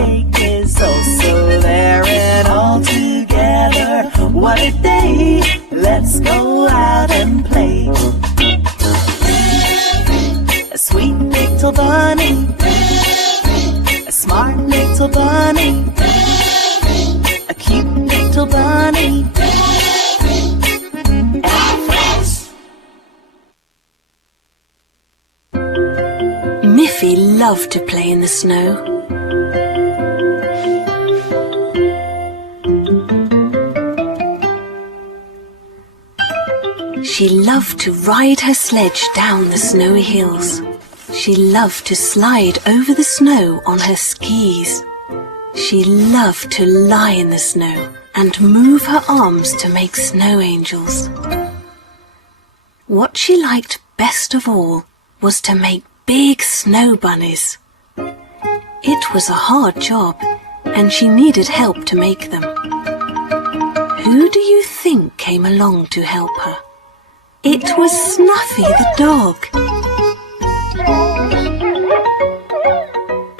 cake is also there, and all together, what a day! Let's go out and play. A sweet little bunny, a smart little bunny, a cute little bunny, and friends. Miffy loved to play in the snow. She loved to ride her sledge down the snowy hills. She loved to slide over the snow on her skis. She loved to lie in the snow and move her arms to make snow angels. What she liked best of all was to make big snow bunnies. It was a hard job, and she needed help to make them. Who do you think came along to help her? It was Snuffy the dog.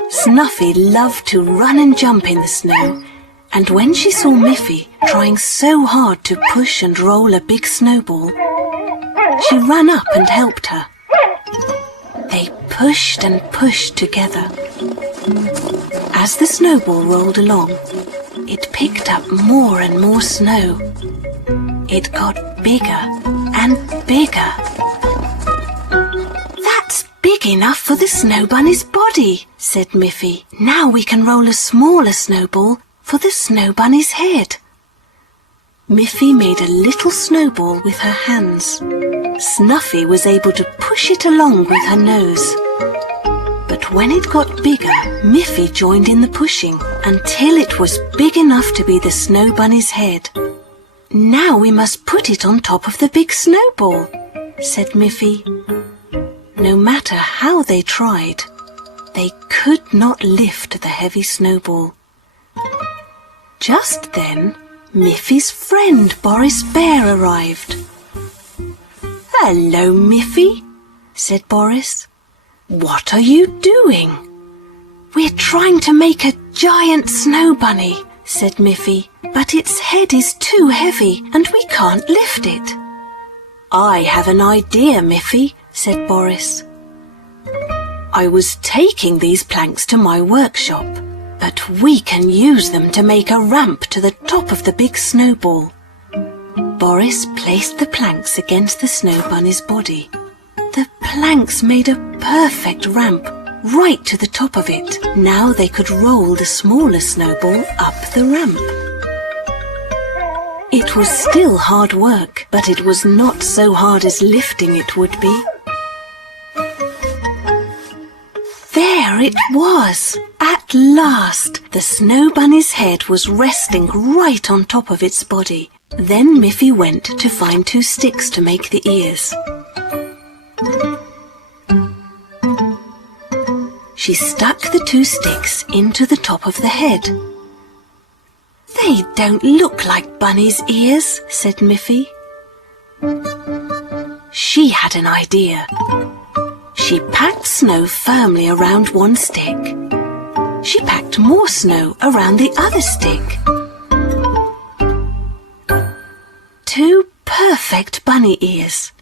Snuffy loved to run and jump in the snow, and when she saw Miffy trying so hard to push and roll a big snowball, she ran up and helped her. They pushed and pushed together. As the snowball rolled along, it picked up more and more snow. It got bigger and bigger. "That's big enough for the snow bunny's body," said Miffy. "Now we can roll a smaller snowball for the snow bunny's head." Miffy made a little snowball with her hands. Snuffy was able to push it along with her nose. But when it got bigger, Miffy joined in the pushing until it was big enough to be the snow bunny's head. "Now we must put it on top of the big snowball," said Miffy. No matter how they tried, they could not lift the heavy snowball. Just then, Miffy's friend Boris Bear arrived. "Hello, Miffy," said Boris. "What are you doing?" "We're trying to make a giant snow bunny," said Miffy, "but its head is too heavy and we can't lift it." "I have an idea, Miffy," said Boris. "I was taking these planks to my workshop, but we can use them to make a ramp to the top of the big snowball." Boris placed the planks against the snow bunny's body. The planks made a perfect ramp right to the top of it. Now they could roll the smaller snowball up the ramp. It was still hard work, but it was not so hard as lifting it would be. There it was! At last, the snow bunny's head was resting right on top of its body. Then Miffy went to find 2 sticks to make the ears. She stuck the 2 sticks into the top of the head. "They don't look like bunny's ears," said Miffy. She had an idea. She packed snow firmly around one stick. She packed more snow around the other stick. 2 perfect bunny ears.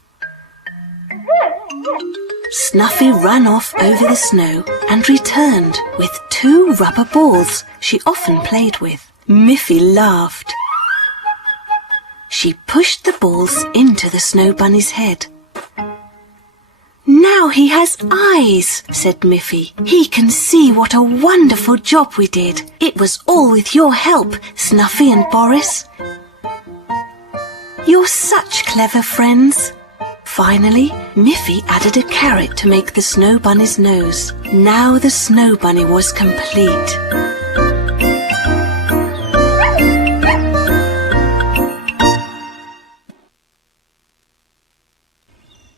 Snuffy ran off over the snow and returned with 2 rubber balls she often played with. Miffy laughed. She pushed the balls into the snow bunny's head. "Now he has eyes," said Miffy. "He can see what a wonderful job we did. It was all with your help, Snuffy and Boris. You're such clever friends." Finally, Miffy added a carrot to make the snow bunny's nose. Now the snow bunny was complete.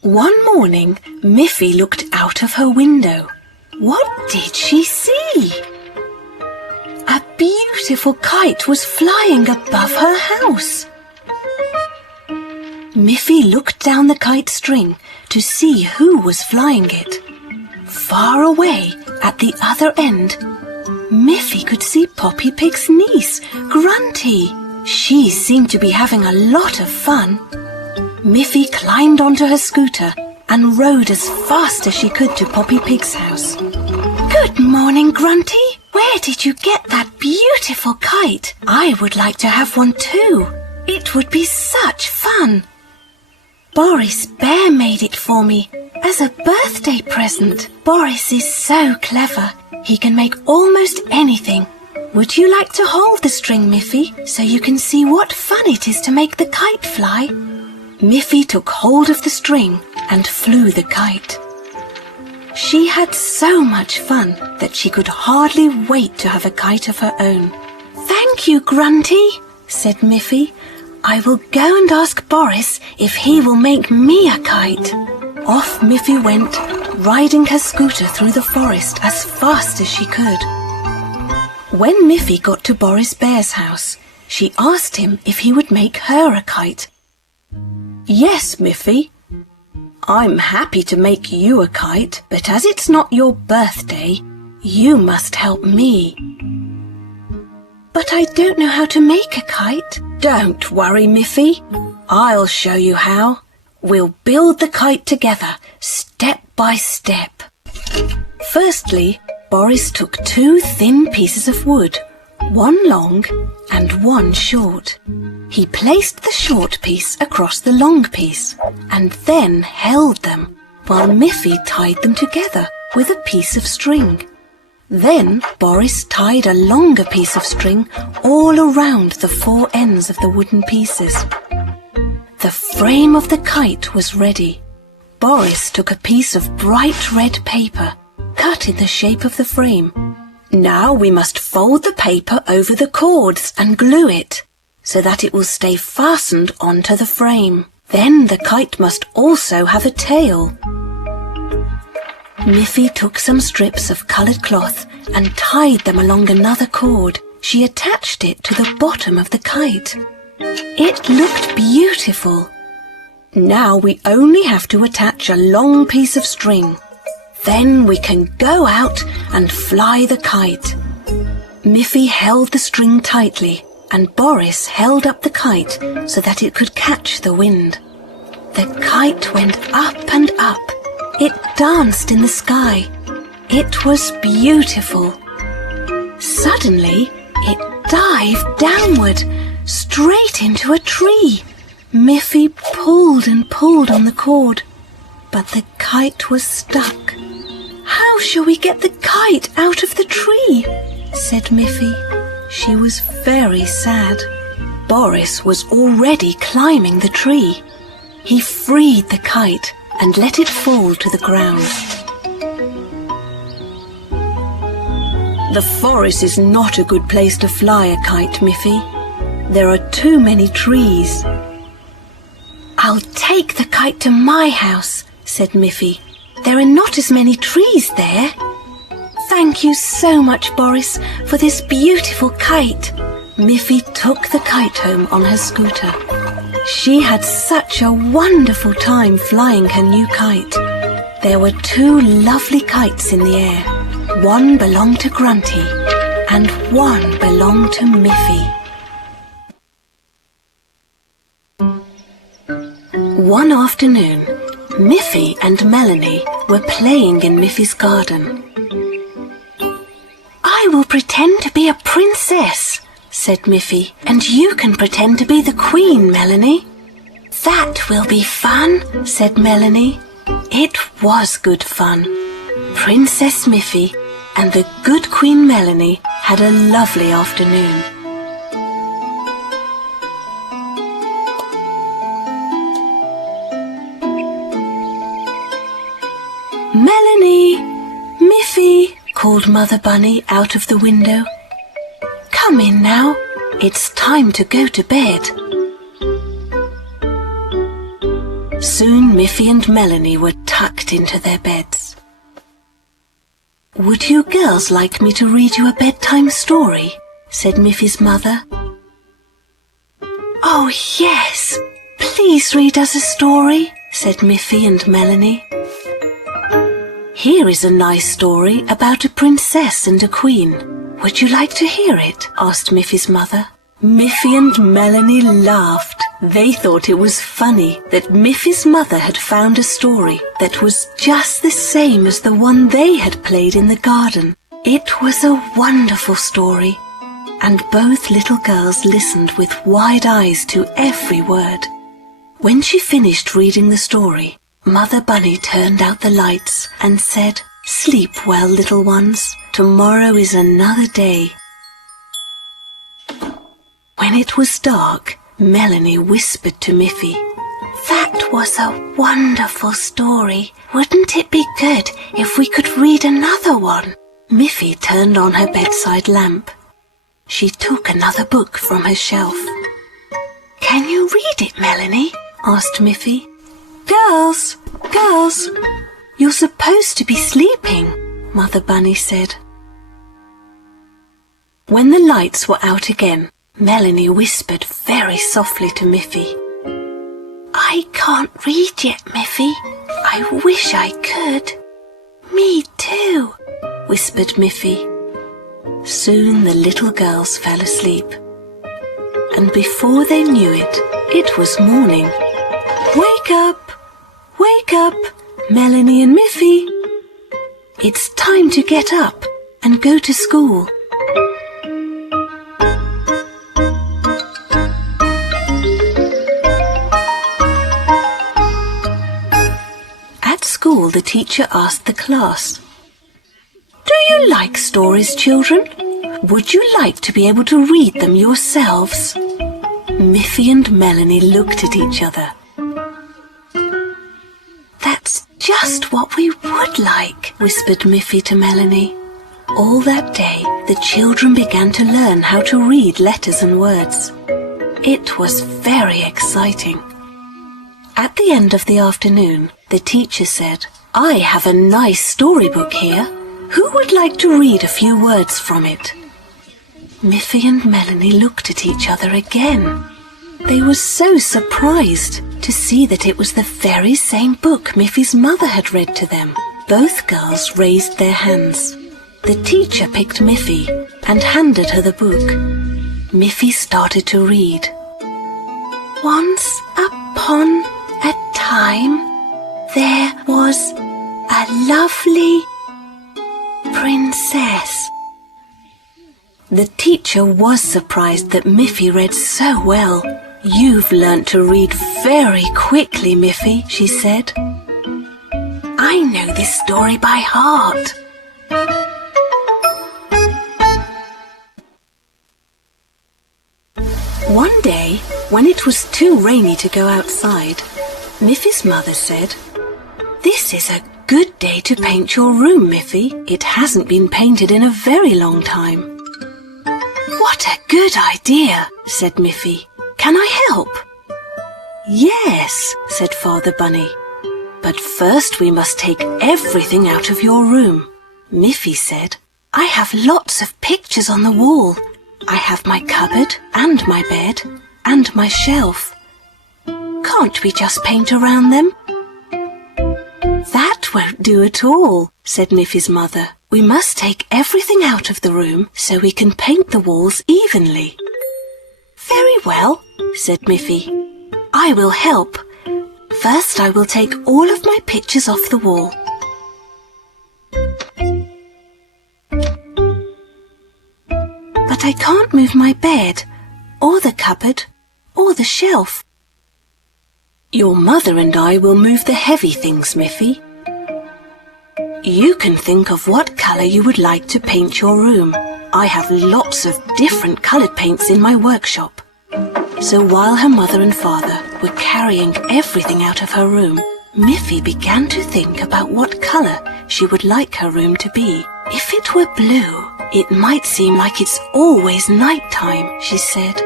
One morning, Miffy looked out of her window. What did she see? A beautiful kite was flying above her house. Miffy looked down the kite string to see who was flying it. Far away, at the other end, Miffy could see Poppy Pig's niece, Grunty. She seemed to be having a lot of fun. Miffy climbed onto her scooter and rode as fast as she could to Poppy Pig's house. Good morning, Grunty. Where did you get that beautiful kite? I would like to have one too. It would be such fun. Boris Bear made it for me as a birthday present. Boris is so clever. He can make almost anything. Would you like to hold the string, Miffy, so you can see what fun it is to make the kite fly? Miffy took hold of the string and flew the kite. She had so much fun that she could hardly wait to have a kite of her own. Thank you, Grunty, said Miffy. I will go and ask Boris if he will make me a kite. Off Miffy went, riding her scooter through the forest as fast as she could. When Miffy got to Boris Bear's house, she asked him if he would make her a kite. Yes, Miffy. I'm happy to make you a kite, but as it's not your birthday, you must help me. But I don't know how to make a kite. Don't worry, Miffy. I'll show you how. We'll build the kite together, step by step. Firstly, Boris took 2 thin pieces of wood, one long and one short. He placed the short piece across the long piece and then held them while Miffy tied them together with a piece of string. Then Boris tied a longer piece of string all around the 4 ends of the wooden pieces. The frame of the kite was ready. Boris took a piece of bright red paper cut in the shape of the frame. Now we must fold the paper over the cords and glue it so that it will stay fastened onto the frame. Then the kite must also have a tail. Miffy took some strips of coloured cloth and tied them along another cord. She attached it to the bottom of the kite. It looked beautiful. Now we only have to attach a long piece of string. Then we can go out and fly the kite. Miffy held the string tightly and Boris held up the kite so that it could catch the wind. The kite went up and up. It danced in the sky. It was beautiful. Suddenly, it dived downward, straight into a tree. Miffy pulled and pulled on the cord, but the kite was stuck. How shall we get the kite out of the tree? Said Miffy. She was very sad. Boris was already climbing the tree. He freed the kite and let it fall to the ground. The forest is not a good place to fly a kite, Miffy. There are too many trees. I'll take the kite to my house, said Miffy. There are not as many trees there. Thank you so much, Boris, for this beautiful kite. Miffy took the kite home on her scooter. She had such a wonderful time flying her new kite. There were 2 lovely kites in the air. One belonged to Grunty and one belonged to Miffy. One afternoon, Miffy and Melanie were playing in Miffy's garden. I will pretend to be a princess, said Miffy, and you can pretend to be the Queen, Melanie. That will be fun, said Melanie. It was good fun. Princess Miffy and the good Queen Melanie had a lovely afternoon. Melanie! Miffy! Called Mother Bunny out of the window. Come in now. It's time to go to bed. Soon Miffy and Melanie were tucked into their beds. Would you girls like me to read you a bedtime story? Said Miffy's mother. Oh, yes. Please read us a story, said Miffy and Melanie. Here is a nice story about a princess and a queen. Would you like to hear it? Asked Miffy's mother. Miffy and Melanie laughed. They thought it was funny that Miffy's mother had found a story that was just the same as the one they had played in the garden. It was a wonderful story, and both little girls listened with wide eyes to every word. When she finished reading the story, Mother Bunny turned out the lights and said, "Sleep well, little ones. Tomorrow is another day." When it was dark, Melanie whispered to Miffy, "That was a wonderful story. Wouldn't it be good if we could read another one?" Miffy turned on her bedside lamp. She took another book from her shelf. "Can you read it, Melanie?" asked Miffy. Girls, you're supposed to be sleeping," Mother Bunny said. When the lights were out again, Melanie whispered very softly to Miffy, "I can't read yet, Miffy. I wish I could." "Me too," whispered Miffy. Soon the little girls fell asleep, and before they knew it, it was morning. "Wake up! Wake up, Melanie and Miffy. It's time to get up and go to school." At school, the teacher asked the class, "Do you like stories, children? Would you like to be able to read them yourselves?" Miffy and Melanie looked at each other. "That's just what we would like," whispered Miffy to Melanie. All that day, the children began to learn how to read letters and words. It was very exciting. At the end of the afternoon, the teacher said, "I have a nice storybook here. Who would like to read a few words from it?" Miffy and Melanie looked at each other again. They were so surprised to see that it was the very same book Miffy's mother had read to them. Both girls raised their hands. The teacher picked Miffy and handed her the book. Miffy started to read. "Once upon a time, there was a lovely princess." The teacher was surprised that Miffy read so well. "You've learnt to read very quickly, Miffy," she said. "I know this story by heart." One day, when it was too rainy to go outside, Miffy's mother said, "This is a good day to paint your room, Miffy. It hasn't been painted in a very long time." "What a good idea," said Miffy. "Can I help?" "Yes," said Father Bunny. "But first we must take everything out of your room." Miffy said, "I have lots of pictures on the wall. I have my cupboard and my bed and my shelf. Can't we just paint around them?" "That won't do at all," said Miffy's mother. "We must take everything out of the room so we can paint the walls evenly." "Very well," said Miffy. "I will help. First I will take all of my pictures off the wall." "But I can't move my bed, or the cupboard, or the shelf." "Your mother and I will move the heavy things, Miffy. You can think of what colour you would like to paint your room. I have lots of different coloured paints in my workshop." So while her mother and father were carrying everything out of her room, Miffy began to think about what colour she would like her room to be. "If it were blue, it might seem like it's always night time," she said.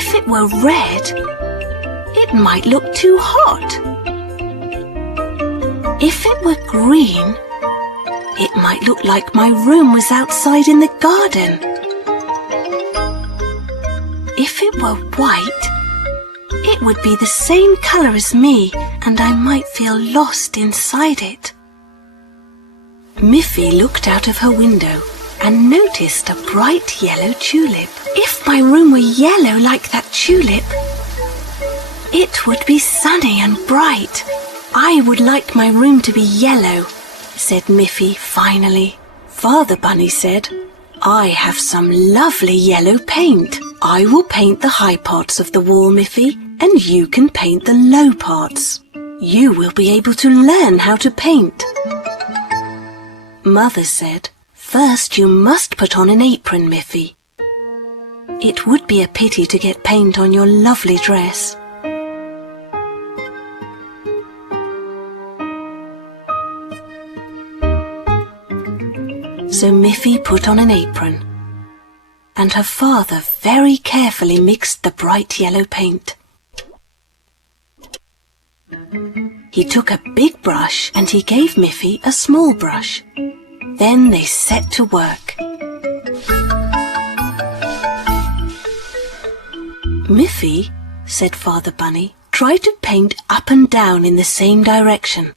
"If it were red, it might look too hot. If it were green, it might look like my room was outside in the garden. If it were white, it would be the same colour as me, and I might feel lost inside it." Miffy looked out of her window and noticed a bright yellow tulip. If my room were yellow like that tulip, it would be sunny and bright. I would like my room to be yellow, said Miffy finally. Father Bunny said, I have some lovely yellow paint. I will paint the high parts of the wall, Miffy, and you can paint the low parts. You will be able to learn how to paint. Mother said, first you must put on an apron, Miffy. It would be a pity to get paint on your lovely dress. So Miffy put on an apron, and her father very carefully mixed the bright yellow paint. He took a big brush and he gave Miffy a small brush. Then they set to work. Miffy, said Father Bunny, try to paint up and down in the same direction.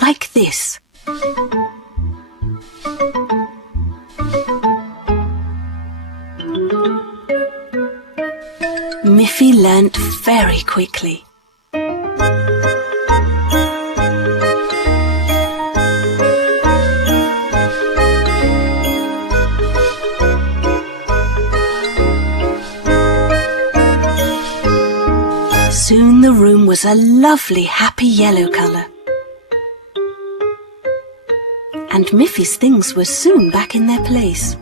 Like this. Miffy learnt very quickly. Soon the room was a lovely, happy yellow colour. And Miffy's things were soon back in their place.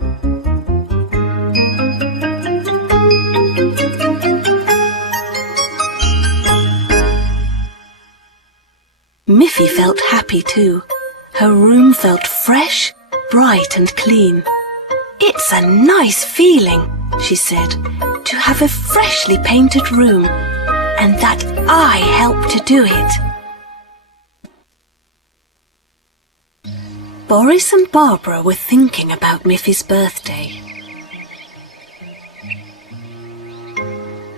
Miffy felt happy too. Her room felt fresh, bright and clean. It's a nice feeling, she said, to have a freshly painted room, and that I helped to do it. Boris and Barbara were thinking about Miffy's birthday.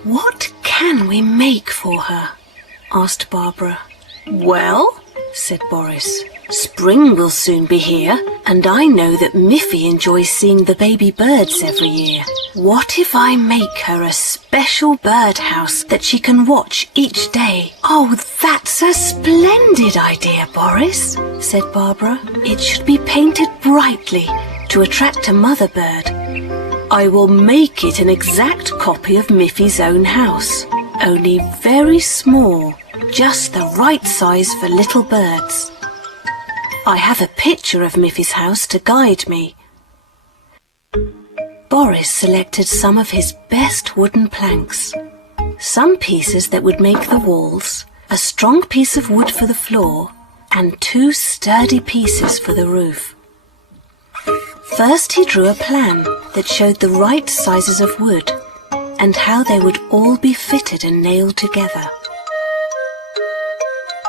What can we make for her? Asked Barbara. Well, said Boris, spring will soon be here, and I know that Miffy enjoys seeing the baby birds every year. What if I make her a special birdhouse that she can watch each day? Oh, that's a splendid idea, Boris, said Barbara. It should be painted brightly to attract a mother bird. I will make it an exact copy of Miffy's own house, only very small. Just the right size for little birds. I have a picture of Miffy's house to guide me. Boris selected some of his best wooden planks, some pieces that would make the walls, a strong piece of wood for the floor, and 2 sturdy pieces for the roof. First he drew a plan that showed the right sizes of wood and how they would all be fitted and nailed together.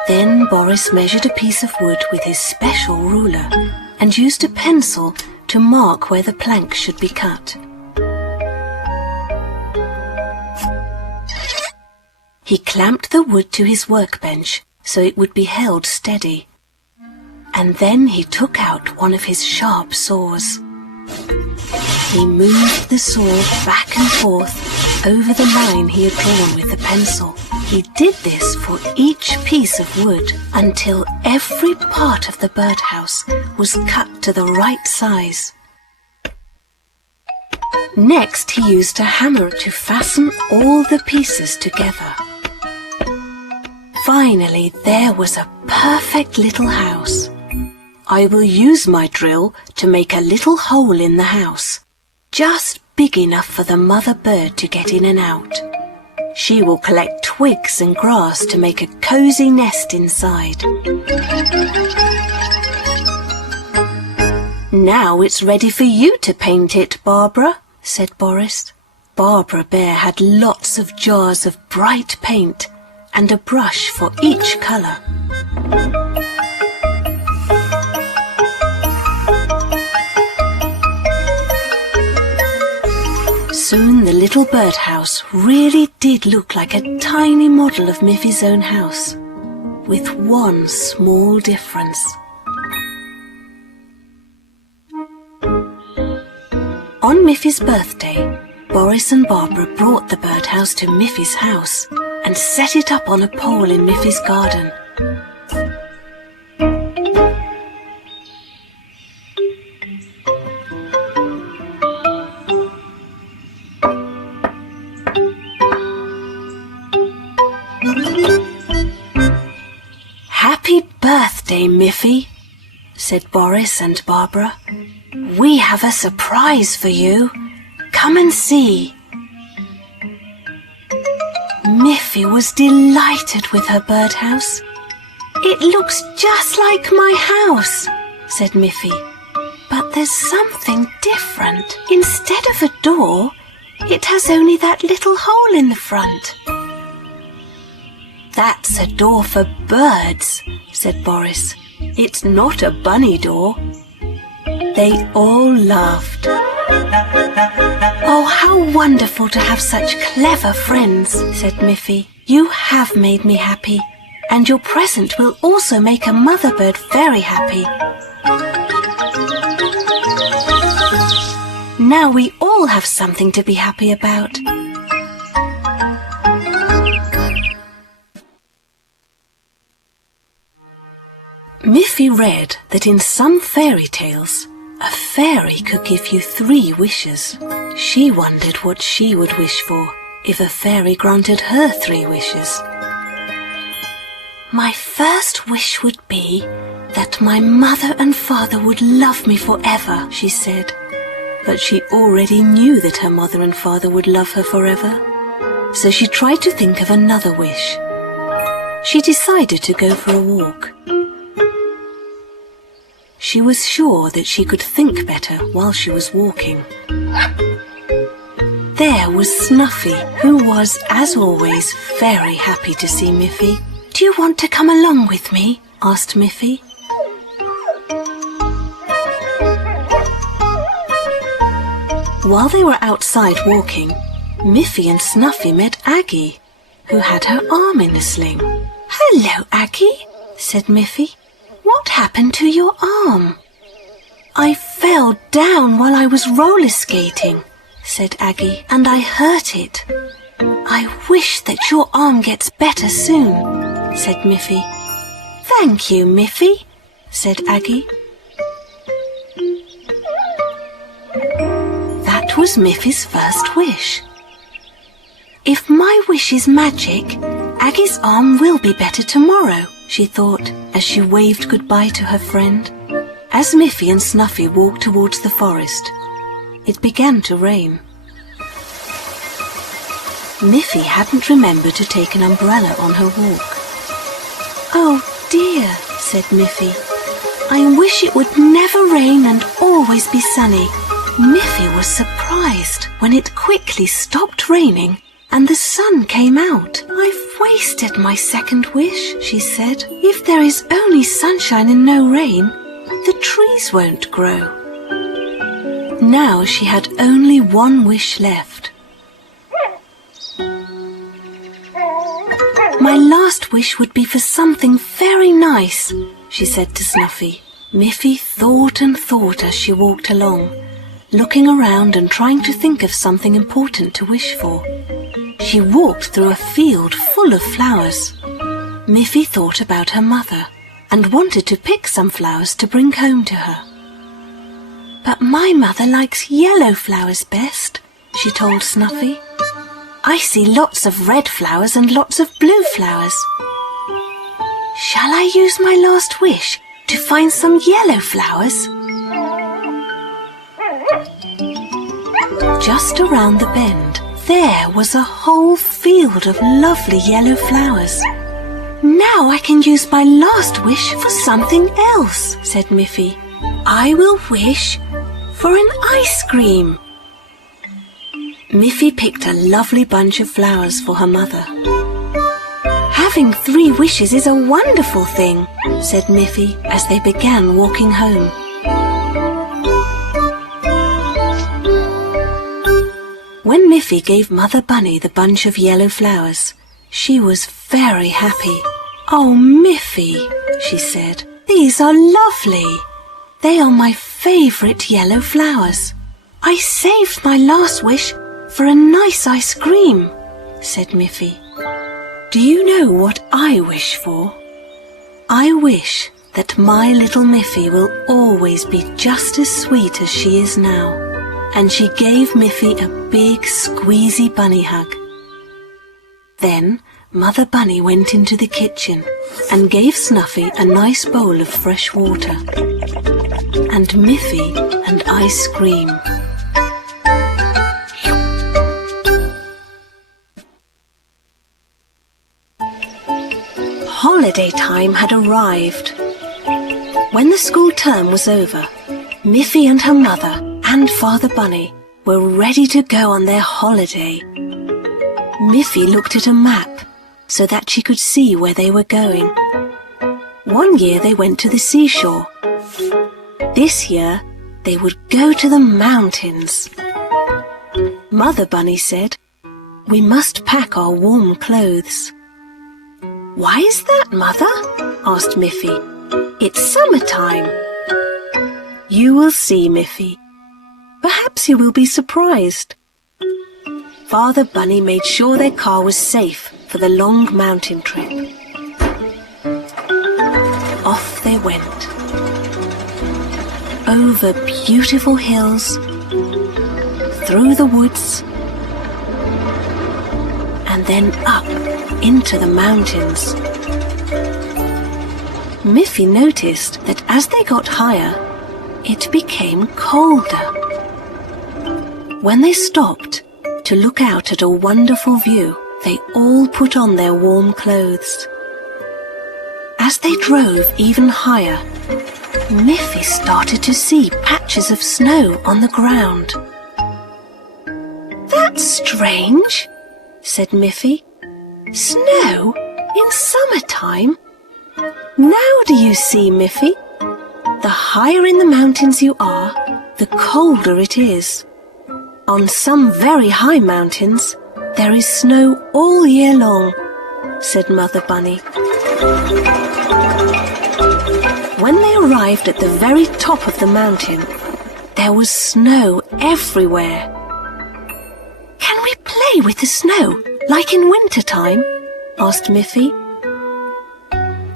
Then Boris measured a piece of wood with his special ruler and used a pencil to mark where the plank should be cut. He clamped the wood to his workbench so it would be held steady, and then he took out one of his sharp saws. He moved the saw back and forth over the line he had drawn with the pencil. He did this for each piece of wood until every part of the birdhouse was cut to the right size. Next, he used a hammer to fasten all the pieces together. Finally, there was a perfect little house. I will use my drill to make a little hole in the house, just big enough for the mother bird to get in and out. She will collect twigs and grass to make a cozy nest inside. Now it's ready for you to paint it, Barbara, said Boris. Barbara Bear had lots of jars of bright paint and a brush for each colour. Soon the little birdhouse really did look like a tiny model of Miffy's own house, with one small difference. On Miffy's birthday, Boris and Barbara brought the birdhouse to Miffy's house and set it up on a pole in Miffy's garden. Happy birthday, Miffy, said Boris and Barbara. We have a surprise for you. Come and see. Miffy was delighted with her birdhouse. It looks just like my house, said Miffy. But there's something different. Instead of a door, it has only that little hole in the front. That's a door for birds, said Boris. It's not a bunny door. They all laughed. Oh, how wonderful to have such clever friends, said Miffy. You have made me happy, and your present will also make a mother bird very happy. Now we all have something to be happy about. Miffy read that in some fairy tales, a fairy could give you 3 wishes. She wondered what she would wish for if a fairy granted her 3 wishes. My first wish would be that my mother and father would love me forever, she said. But she already knew that her mother and father would love her forever. So she tried to think of another wish. She decided to go for a walk. She was sure that she could think better while she was walking. There was Snuffy, who was, as always, very happy to see Miffy. Do you want to come along with me? Asked Miffy. While they were outside walking, Miffy and Snuffy met Aggie, who had her arm in a sling. Hello, Aggie, said Miffy. What happened to your arm? I fell down while I was roller skating, said Aggie, and I hurt it. I wish that your arm gets better soon, said Miffy. Thank you, Miffy, said Aggie. That was Miffy's first wish. If my wish is magic, Aggie's arm will be better tomorrow, she thought as she waved goodbye to her friend. As Miffy and Snuffy walked towards the forest, it began to rain. Miffy hadn't remembered to take an umbrella on her walk. Oh dear, said Miffy. I wish it would never rain and always be sunny. Miffy was surprised when it quickly stopped raining and the sun came out. I've wasted my second wish, she said. If there is only sunshine and no rain, the trees won't grow. Now she had only one wish left. My last wish would be for something very nice, she said to Snuffy. Miffy thought and thought as she walked along, looking around and trying to think of something important to wish for. She walked through a field full of flowers. Miffy thought about her mother and wanted to pick some flowers to bring home to her. But my mother likes yellow flowers best, she told Snuffy. I see lots of red flowers and lots of blue flowers. Shall I use my last wish to find some yellow flowers? Just around the bend, there was a whole field of lovely yellow flowers. Now I can use my last wish for something else, said Miffy. I will wish for an ice cream. Miffy picked a lovely bunch of flowers for her mother. Having 3 wishes is a wonderful thing, said Miffy as they began walking home. When Miffy gave Mother Bunny the bunch of yellow flowers, she was very happy. Oh, Miffy, she said, these are lovely. They are my favourite yellow flowers. I saved my last wish for a nice ice cream, said Miffy. Do you know what I wish for? I wish that my little Miffy will always be just as sweet as she is now. And she gave Miffy a big squeezy bunny hug. Then Mother Bunny went into the kitchen and gave Snuffy a nice bowl of fresh water and Miffy and ice cream. Holiday time had arrived. When the school term was over, Miffy and her mother and Father Bunny were ready to go on their holiday. Miffy looked at a map so that she could see where they were going. One year they went to the seashore. This year they would go to the mountains. Mother Bunny said, "We must pack our warm clothes." "Why is that, Mother?" asked Miffy. "It's summertime." "You will see, Miffy. Perhaps you will be surprised." Father Bunny made sure their car was safe for the long mountain trip. Off they went. Over beautiful hills, through the woods, and then up into the mountains. Miffy noticed that as they got higher, it became colder. When they stopped to look out at a wonderful view, they all put on their warm clothes. As they drove even higher, Miffy started to see patches of snow on the ground. "That's strange," said Miffy. "Snow in summertime? Now do you see, Miffy? The higher in the mountains you are, the colder it is. On some very high mountains, there is snow all year long," said Mother Bunny. When they arrived at the very top of the mountain, there was snow everywhere. "Can we play with the snow, like in winter time?" asked Miffy.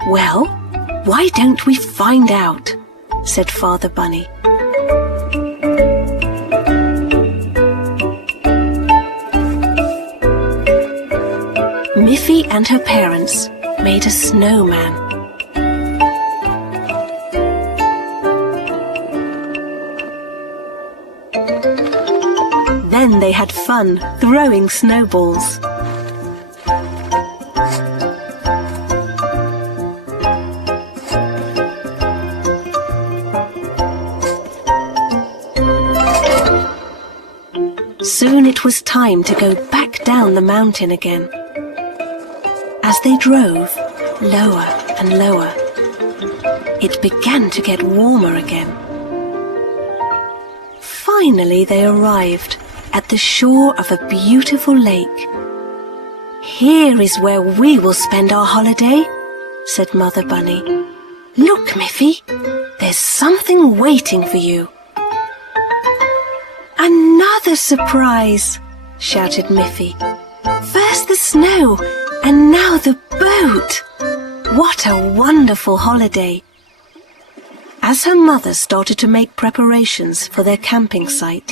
"Well, why don't we find out?" said Father Bunny. Miffy and her parents made a snowman. Then they had fun throwing snowballs. Soon it was time to go back down the mountain again. As they drove lower and lower, it began to get warmer again. Finally they arrived at the shore of a beautiful lake. "Here is where we will spend our holiday," said Mother Bunny. "Look, Miffy, there's something waiting for you." "Another surprise!" shouted Miffy. "First the snow, and now the boat! What a wonderful holiday!" As her mother started to make preparations for their camping site,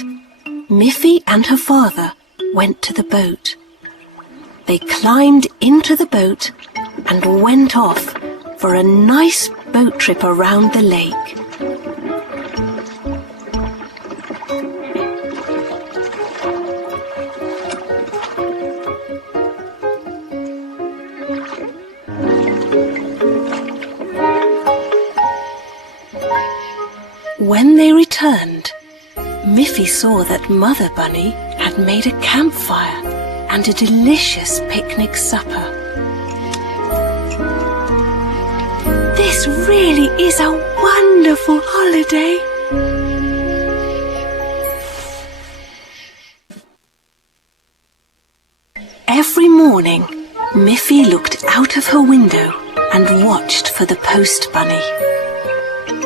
Miffy and her father went to the boat. They climbed into the boat and went off for a nice boat trip around the lake. When they returned, Miffy saw that Mother Bunny had made a campfire and a delicious picnic supper. "This really is a wonderful holiday." Every morning, Miffy looked out of her window and watched for the post bunny.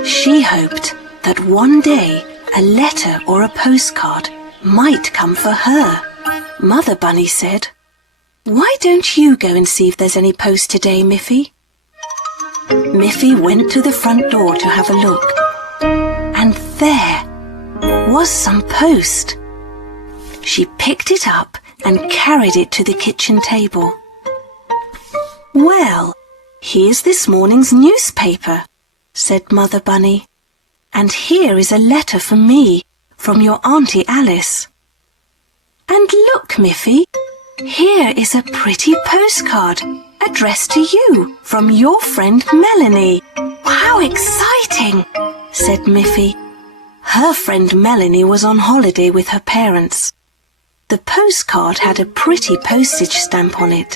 She hoped that one day a letter or a postcard might come for her. Mother Bunny said, "Why don't you go and see if there's any post today, Miffy?" Miffy went to the front door to have a look, and there was some post. She picked it up and carried it to the kitchen table. "Well, here's this morning's newspaper," said Mother Bunny. "And here is a letter for me from your Auntie Alice. And look, Miffy, here is a pretty postcard addressed to you from your friend Melanie." "How exciting!" said Miffy. Her friend Melanie was on holiday with her parents. The postcard had a pretty postage stamp on it.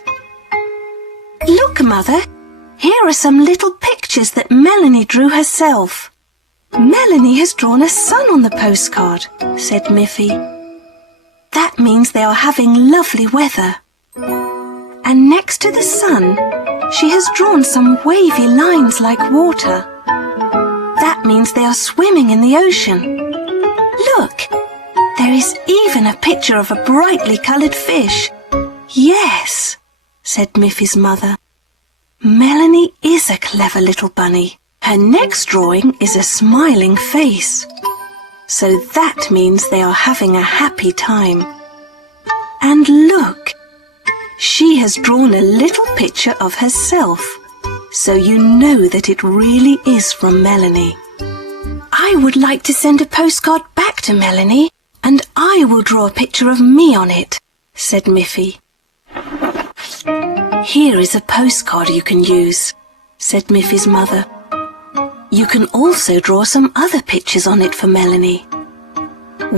"Look, Mother, here are some little pictures that Melanie drew herself." "Melanie has drawn a sun on the postcard," said Miffy. "That means they are having lovely weather. And next to the sun, she has drawn some wavy lines like water. That means they are swimming in the ocean. Look, there is even a picture of a brightly coloured fish." "Yes," said Miffy's mother. "Melanie is a clever little bunny. Her next drawing is a smiling face. So that means they are having a happy time. And look, she has drawn a little picture of herself, so you know that it really is from Melanie." "I would like to send a postcard back to Melanie, and I will draw a picture of me on it," said Miffy. "Here is a postcard you can use," said Miffy's mother. "You can also draw some other pictures on it for Melanie.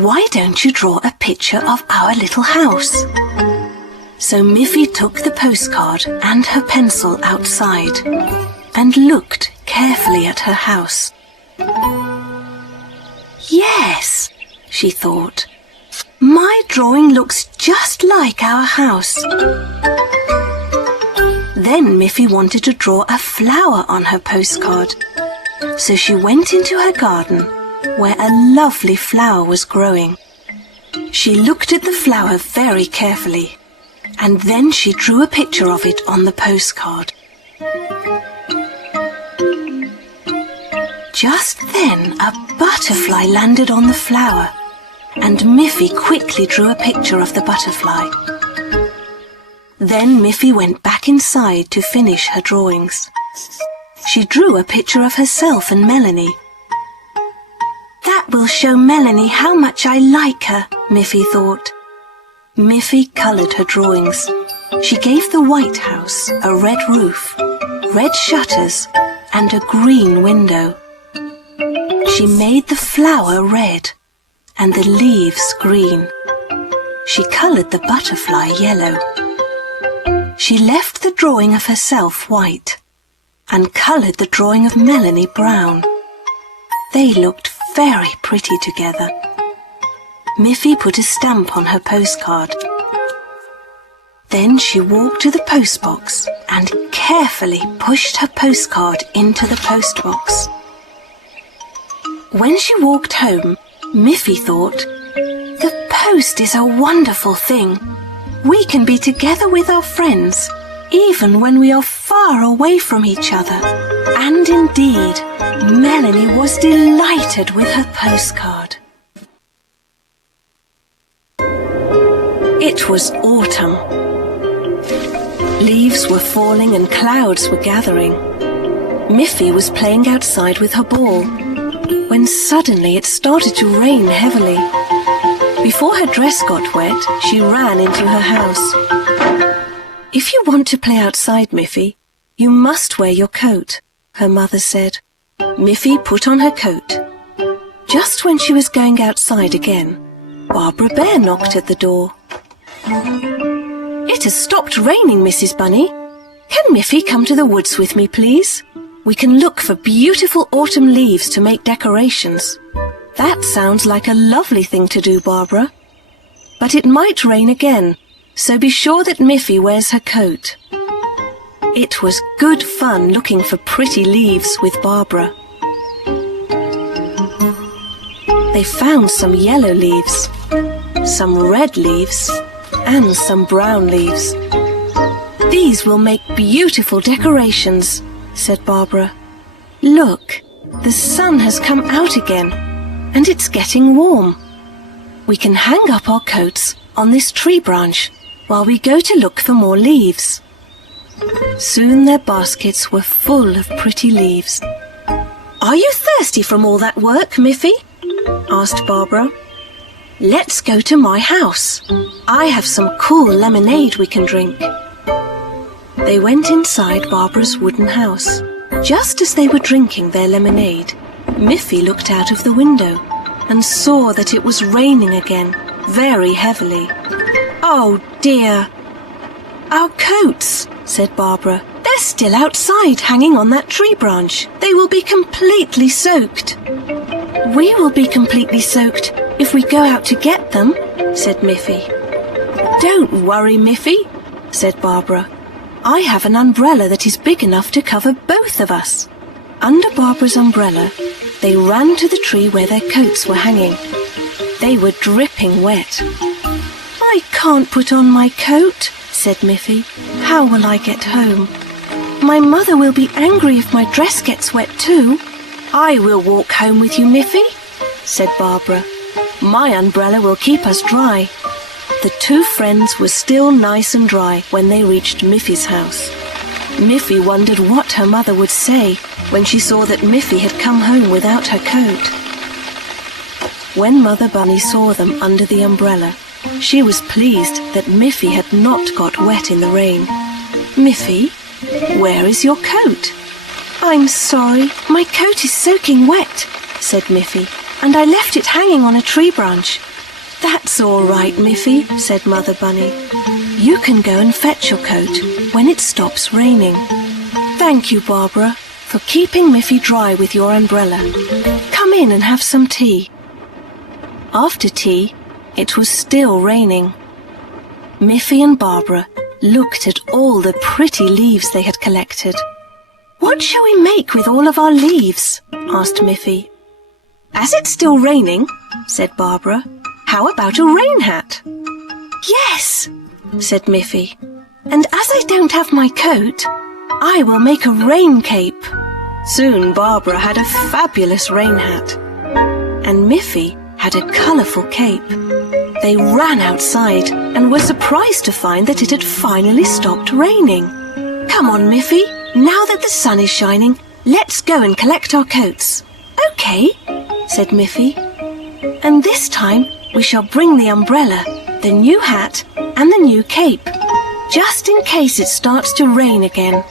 Why don't you draw a picture of our little house?" So Miffy took the postcard and her pencil outside and looked carefully at her house. "Yes," she thought, "my drawing looks just like our house." Then Miffy wanted to draw a flower on her postcard. So she went into her garden, where a lovely flower was growing. She looked at the flower very carefully, and then she drew a picture of it on the postcard. Just then a butterfly landed on the flower, and Miffy quickly drew a picture of the butterfly. Then Miffy went back inside to finish her drawings. She drew a picture of herself and Melanie. "That will show Melanie how much I like her," Miffy thought. Miffy coloured her drawings. She gave the White House a red roof, red shutters, and a green window. She made the flower red and the leaves green. She coloured the butterfly yellow. She left the drawing of herself white and coloured the drawing of Melanie brown. They looked very pretty together. Miffy put a stamp on her postcard. Then she walked to the postbox and carefully pushed her postcard into the postbox. When she walked home, Miffy thought, "The post is a wonderful thing. We can be together with our friends, even when we are far away from each other." And indeed, Melanie was delighted with her postcard. It was autumn. Leaves were falling and clouds were gathering. Miffy was playing outside with her ball, when suddenly it started to rain heavily. Before her dress got wet, she ran into her house. "If you want to play outside, Miffy, you must wear your coat," her mother said. Miffy put on her coat. Just when she was going outside again, Barbara Bear knocked at the door. "It has stopped raining, Mrs. Bunny. Can Miffy come to the woods with me, please? We can look for beautiful autumn leaves to make decorations." "That sounds like a lovely thing to do, Barbara. But it might rain again, so be sure that Miffy wears her coat." It was good fun looking for pretty leaves with Barbara. They found some yellow leaves, some red leaves, and some brown leaves. "These will make beautiful decorations," said Barbara. "Look, the sun has come out again, and it's getting warm. We can hang up our coats on this tree branch while we go to look for more leaves." Soon their baskets were full of pretty leaves. "Are you thirsty from all that work, Miffy?" asked Barbara. "Let's go to my house. I have some cool lemonade we can drink." They went inside Barbara's wooden house. Just as they were drinking their lemonade, Miffy looked out of the window and saw that it was raining again, very heavily. "Oh dear!" "Our coats," said Barbara. "They're still outside, hanging on that tree branch. They will be completely soaked." "We will be completely soaked if we go out to get them," said Miffy. "Don't worry, Miffy," said Barbara. "I have an umbrella that is big enough to cover both of us." Under Barbara's umbrella, they ran to the tree where their coats were hanging. They were dripping wet. "I can't put on my coat," said Miffy. "How will I get home? My mother will be angry if my dress gets wet too." "I will walk home with you, Miffy," said Barbara. "My umbrella will keep us dry." The two friends were still nice and dry when they reached Miffy's house. Miffy wondered what her mother would say when she saw that Miffy had come home without her coat. When Mother Bunny saw them under the umbrella, she was pleased that Miffy had not got wet in the rain. "Miffy, where is your coat?" "I'm sorry, my coat is soaking wet," said Miffy, "and I left it hanging on a tree branch." "That's all right, Miffy," said Mother Bunny. "You can go and fetch your coat when it stops raining." "Thank you, Barbara, for keeping Miffy dry with your umbrella. Come in and have some tea." After tea, it was still raining. Miffy and Barbara looked at all the pretty leaves they had collected. "What shall we make with all of our leaves?" asked Miffy. "As it's still raining," said Barbara, "how about a rain hat?" "Yes," said Miffy, "and as I don't have my coat, I will make a rain cape." Soon Barbara had a fabulous rain hat, and Miffy had a colourful cape. They ran outside and were surprised to find that it had finally stopped raining. "Come on, Miffy, now that the sun is shining, let's go and collect our coats." "Okay," said Miffy, "and this time we shall bring the umbrella, the new hat, and the new cape, just in case it starts to rain again."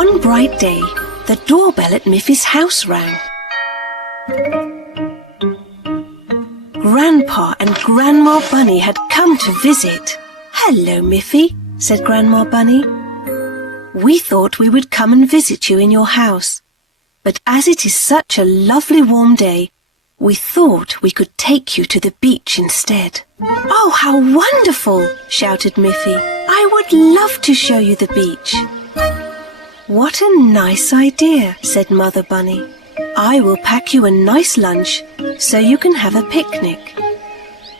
One bright day, the doorbell at Miffy's house rang. Grandpa and Grandma Bunny had come to visit. "Hello, Miffy," said Grandma Bunny. "We thought we would come and visit you in your house, but as it is such a lovely warm day, we thought we could take you to the beach instead." "Oh, how wonderful!" shouted Miffy. "I would love to show you the beach." "What a nice idea," said Mother Bunny. "I will pack you a nice lunch so you can have a picnic.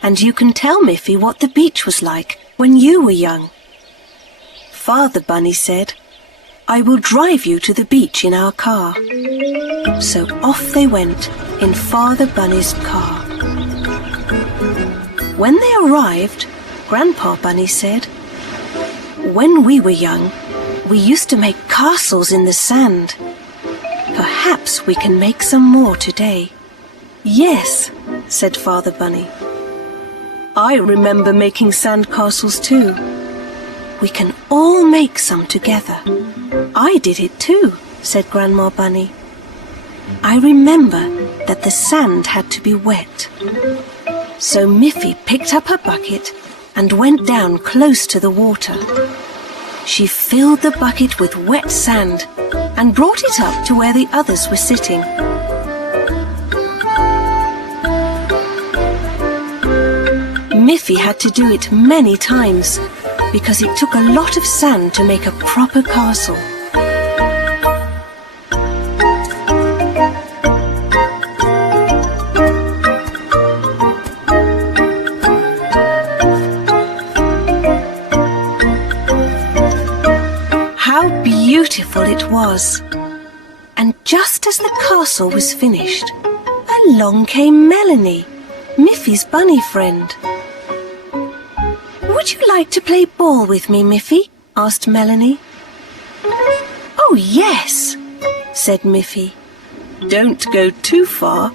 And you can tell Miffy what the beach was like when you were young." Father Bunny said, "I will drive you to the beach in our car." So off they went in Father Bunny's car. When they arrived, Grandpa Bunny said, "When we were young, we used to make castles in the sand. Perhaps we can make some more today." "Yes," said Father Bunny. "I remember making sand castles too. We can all make some together." "I did it too," said Grandma Bunny. "I remember that the sand had to be wet." So Miffy picked up her bucket and went down close to the water. She filled the bucket with wet sand and brought it up to where the others were sitting. Miffy had to do it many times because it took a lot of sand to make a proper castle. How beautiful it was! And just as the castle was finished, along came Melanie, Miffy's bunny friend. "Would you like to play ball with me, Miffy?" asked Melanie. "Oh, yes," said Miffy. "Don't go too far,"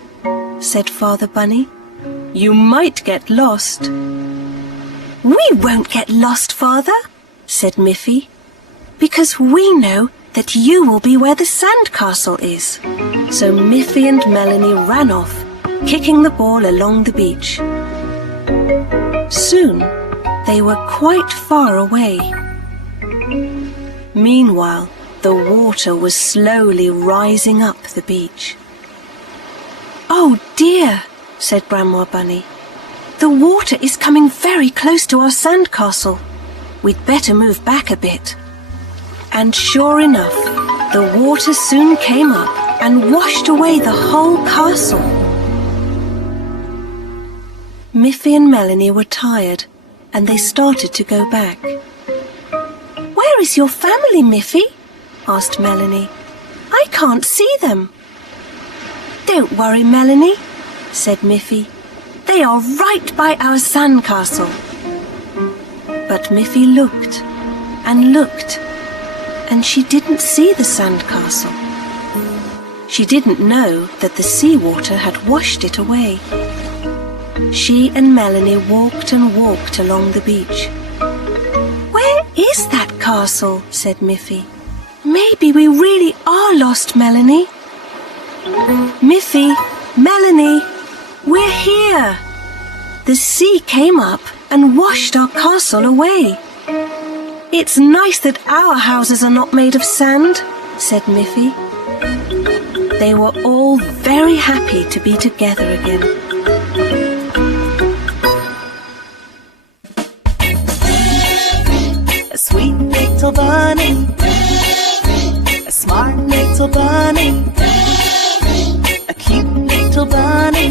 said Father Bunny. "You might get lost." "We won't get lost, Father," said Miffy, "because we know that you will be where the sandcastle is." So Miffy and Melanie ran off, kicking the ball along the beach. Soon they were quite far away. Meanwhile, the water was slowly rising up the beach. "Oh dear," said Grandma Bunny. "The water is coming very close to our sandcastle. We'd better move back a bit." And sure enough, the water soon came up and washed away the whole castle. Miffy and Melanie were tired, and they started to go back. "Where is your family, Miffy?" asked Melanie. "I can't see them." "Don't worry, Melanie," said Miffy. "They are right by our sandcastle." But Miffy looked and looked, and she didn't see the sandcastle. She didn't know that the seawater had washed it away. She and Melanie walked and walked along the beach. "Where is that castle?" said Miffy. "Maybe we really are lost, Melanie." "Miffy, Melanie, we're here. The sea came up and washed our castle away. It's nice that our houses are not made of sand," said Miffy. They were all very happy to be together again. A sweet little bunny, a smart little bunny, a cute little bunny.